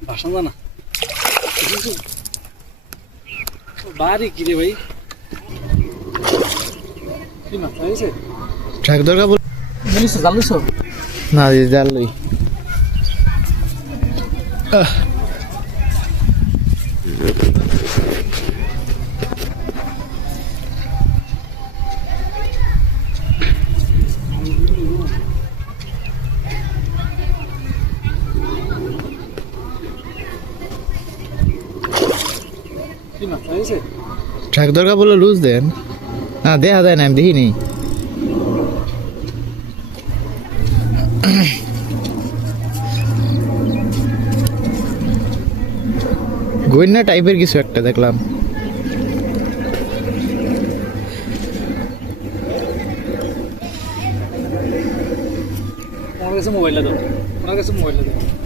ভাষণ জানা বাড়ি কিরে ভাই? কি মাছ হয়েছে ট্রাক দরকার বল। জানিস জানিস না ট্রাক দরকার বলে লুজ দেন। না, দেখা যায় না, আমি দেখিনি। গইনা টাইপের কিছু একটা দেখলাম। ওনার কাছে মোবাইলটা দাও। ওনার কাছে মোবাইলটা দাও।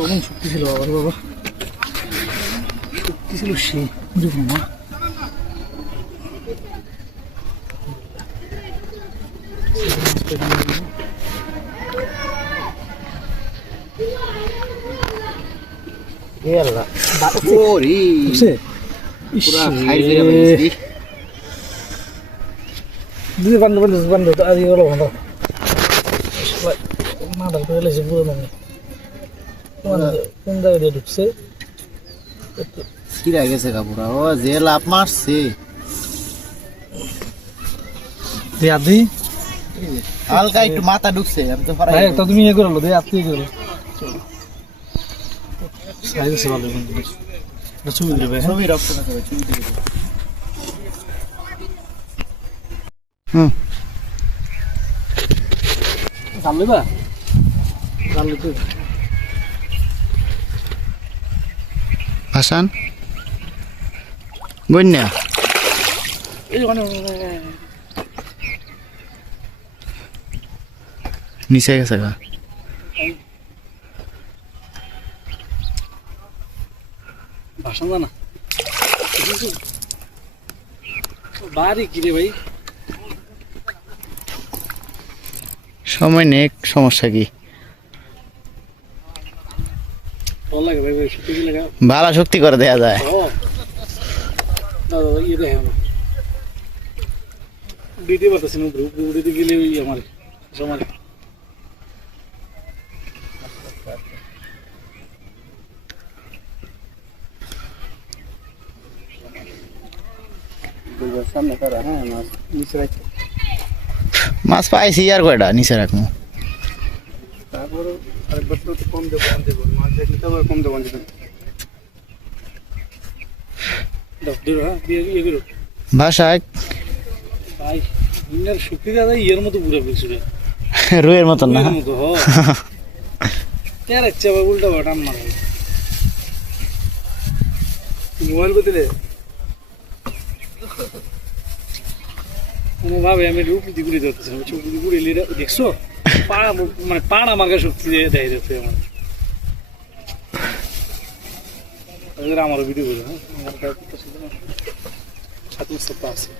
কখন শক্তি ছিল বাবার বাবা। শক্তি ছিল দেখুন মা? বান্ধব বান্ধব বান্ধব হলো বান্ধব মাথা করে লেগেছে মানে কোন জায়গায় দিয়ে ঢুকছে ছিড়া গেছে কাপুরা ও যে লাভ মারছে। দিয়ে হালকা একটু মাথা ঢুকছে আমি তো পারাই তুমি ইয়ে করল দিয়ে আত্মীয় করল সাইজ ভালো কিন্তু ছবি দিলে হ্যাঁ? ছবি না জানলে বা? জানলে তো। হাসান? ওখানে নিচে গেছে গা। ভাষণ জানা বাড়ি কিরে ভাই? সময় নেই সমস্যা কি? ভালো লাগে ভাই ভাই সত্যি কি লাগে ভালো শক্তি করে দেয়া যায় ও দাদা ইয়ে দেখে আমার দিতে পারতেছি না গ্রুপ উড়িতে গেলে ওই আমার আমার সামনে করা হ্যাঁ মাছ নিচে রাখতে মাছ পাইছি আর কয়টা নিচে রাখব তারপরে আরেকবার তো কম দেবো কম দেবো মাছ দেখলে তো আবার কম দেবো দিলো হ্যাঁ দিয়ে করো ভাষায় ভাই ইন্ডিয়ার দাদা ইয়ের মতো পুরো ফেলছিল রুয়ের মতন না? মতো হ ক্যারেট চাপা উল্টা বাটান মারে মোবাইল বদলে ভাবে আমি রূপ ধরতেছিলাম চোখ দেখছ? পাড়া মানে পাড়া আমার কাছে শক্তি দিয়ে দেয় দেখতে আমার আমারও ভিডিও করে হ্যাঁ? সাথে সত্তা আছে।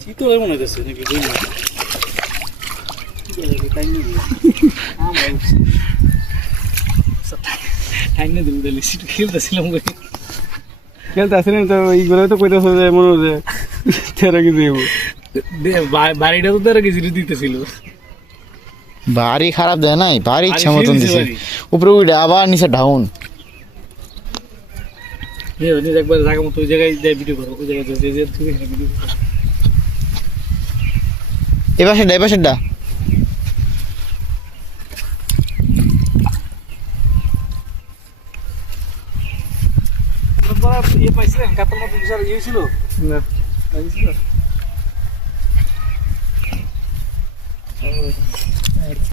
চিতো এমন হইতেছে নাকি বুঝলি না টাইনে দিন খেলতেছিলাম খেলতে তো এইগুলো তো কইতেছো যে মনে হচ্ছে তেরো কেজি বাড়িটা তো তেরো কেজি দিতেছিল। ভারী খারাপ দেয় নাই ভারী ইচ্ছা মতন দিছে। উপরে উঠে আবার নিচে ডাউন জায়গায় ওই জায়গায় এবার সেটা এবার সেটা আপনারা ইয়ে পাইছিলেন কাতার মতো ইয়ে ছিল না।